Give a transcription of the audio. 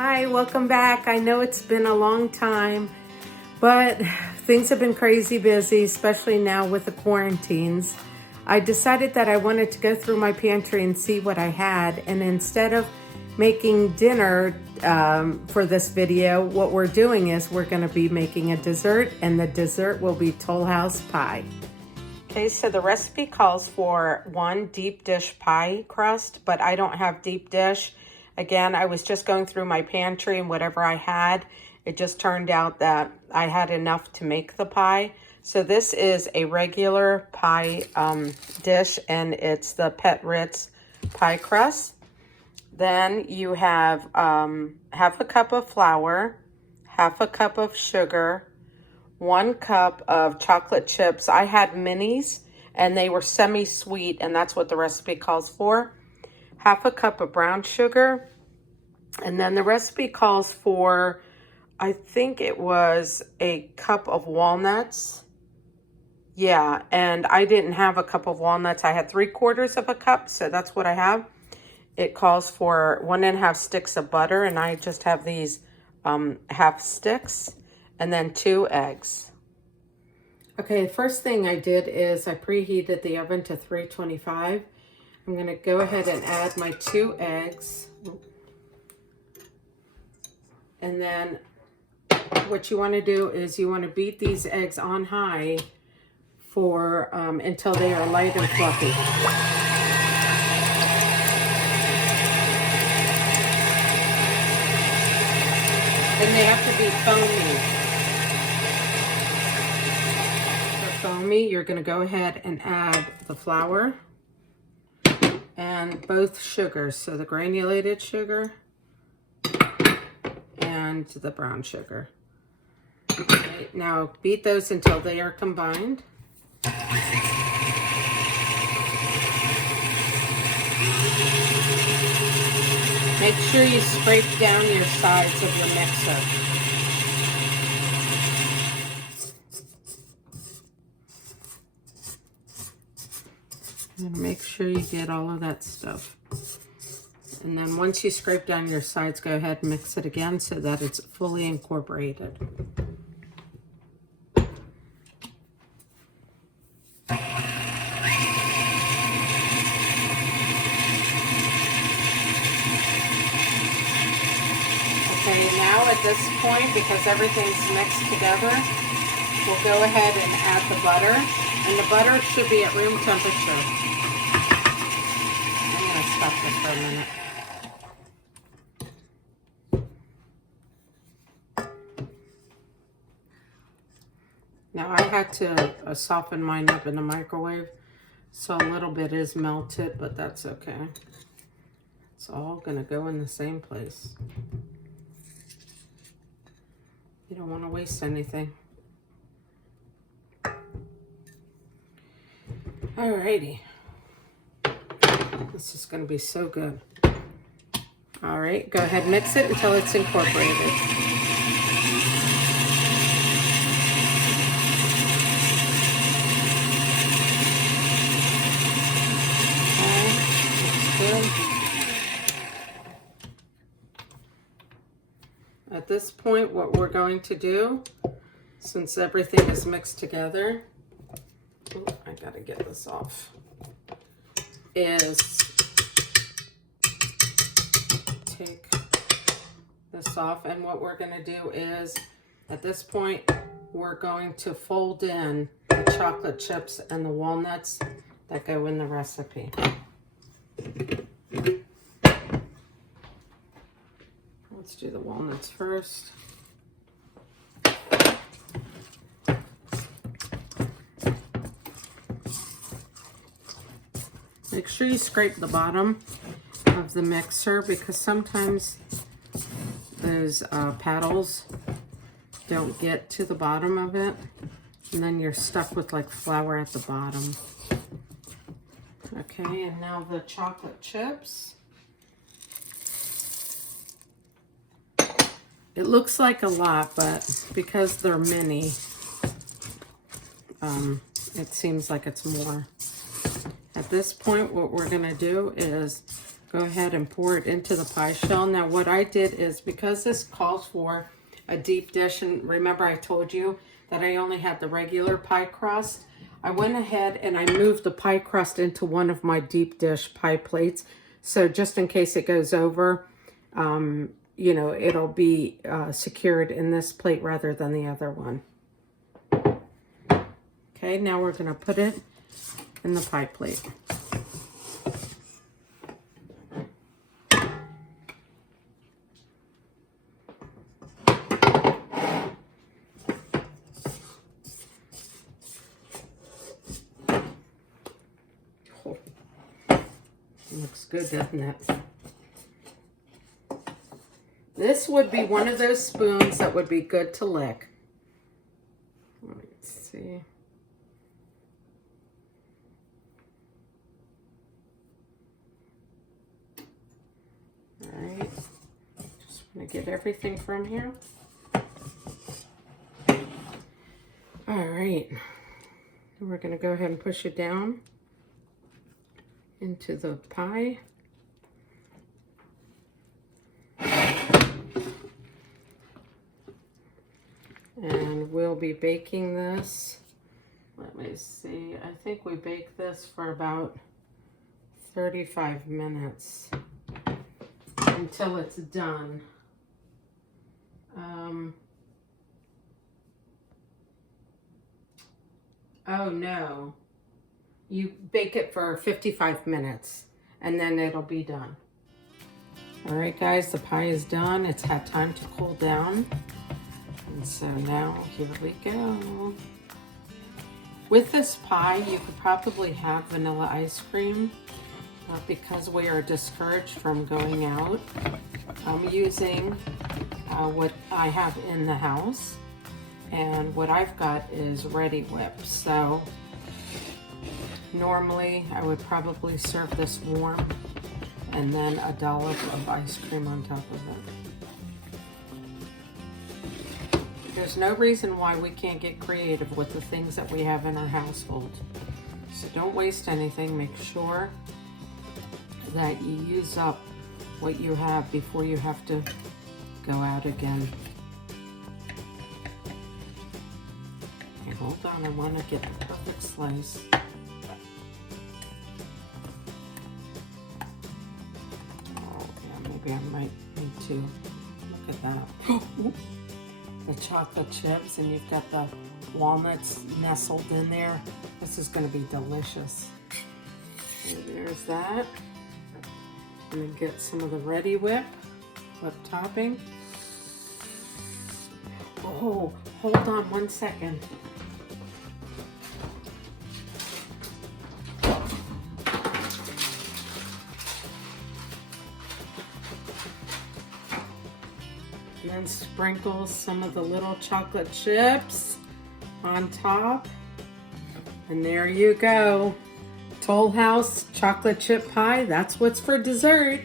Hi, welcome back. I know it's been a long time, but things have been crazy busy, especially now with the quarantines. I decided that I wanted to go through my pantry and see what I had, and instead of making dinner for this video, what we're doing is we're going to be making a dessert, and the dessert will be Toll House pie. Okay, so the recipe calls for 1 deep dish pie crust, but I don't have deep dish. Again, I was just going through my pantry and whatever I had, it just turned out that I had enough to make the pie. So this is a regular pie dish, and it's the Pet Ritz pie crust. Then you have half a cup of flour, half a cup of sugar, 1 cup of chocolate chips. I had minis and they were semi-sweet, and that's what the recipe calls for. Half a cup of brown sugar, and then the recipe calls for, I think it was a cup of walnuts. Yeah, and I didn't have a cup of walnuts. I had 3/4 of a cup, so that's what I have. It calls for 1.5 sticks of butter, and I just have these half sticks, and then 2 eggs. Okay, first thing I did is I preheated the oven to 325. I'm going to go ahead and add my 2 eggs. And then what you want to do is you want to beat these eggs on high for until they are light and fluffy. And they have to be foamy. For foamy, you're going to go ahead and add the flour and both sugars, so the granulated sugar and the brown sugar. Okay, now beat those until they are combined. Make sure you scrape down your sides of your mixer. And make sure you get all of that stuff. And then once you scrape down your sides, go ahead and mix it again so that it's fully incorporated. Okay, now at this point, because everything's mixed together, we'll go ahead and add the butter. And the butter should be at room temperature. I'm going to stop this for a minute. Now I had to soften mine up in the microwave, so a little bit is melted, but that's okay. It's all going to go in the same place. You don't want to waste anything. Alrighty. This is going to be so good. Alright, go ahead and mix it until it's incorporated. At this point, what we're going to do, since everything is mixed together, I gotta get this off, is take this off, and what we're gonna do is, at this point, we're going to fold in the chocolate chips and the walnuts that go in the recipe. Let's do the walnuts first. Make sure you scrape the bottom of the mixer, because sometimes those paddles don't get to the bottom of it, and then you're stuck with like flour at the bottom. Okay, and now the chocolate chips. It looks like a lot, but because they're mini, it seems like it's more. At this point, what we're going to do is go ahead and pour it into the pie shell. Now what I did is, because this calls for a deep dish, and remember I told you that I only had the regular pie crust, I went ahead and I moved the pie crust into one of my deep dish pie plates. So just in case it goes over, you know, it'll be secured in this plate rather than the other one. Okay, now we're going to put it in the pie plate. Looks good, doesn't it? This would be one of those spoons that would be good to lick. Let's see. All right. Just want to get everything from here. All right. And we're going to go ahead and push it down into the pie. And we'll be baking this. Let me see. I think we bake this for about 35 minutes until it's done. Oh no. You bake it for 55 minutes and then it'll be done. All right, guys, the pie is done. It's had time to cool down. And so now, here we go. With this pie, you could probably have vanilla ice cream. Because we are discouraged from going out, I'm using what I have in the house. And what I've got is Reddi-wip. So normally I would probably serve this warm and then a dollop of ice cream on top of it. There's no reason why we can't get creative with the things that we have in our household. So don't waste anything. Make sure that you use up what you have before you have to go out again. Okay, hold on, I want to get the perfect slice. Oh, yeah, maybe I might need to look at that. The chocolate chips, and you've got the walnuts nestled in there. This is going to be delicious. And there's that. I'm going to get some of the Reddi-wip topping. Oh, hold on 1 second. And then sprinkle some of the little chocolate chips on top. And there you go. Toll House chocolate chip pie. That's what's for dessert.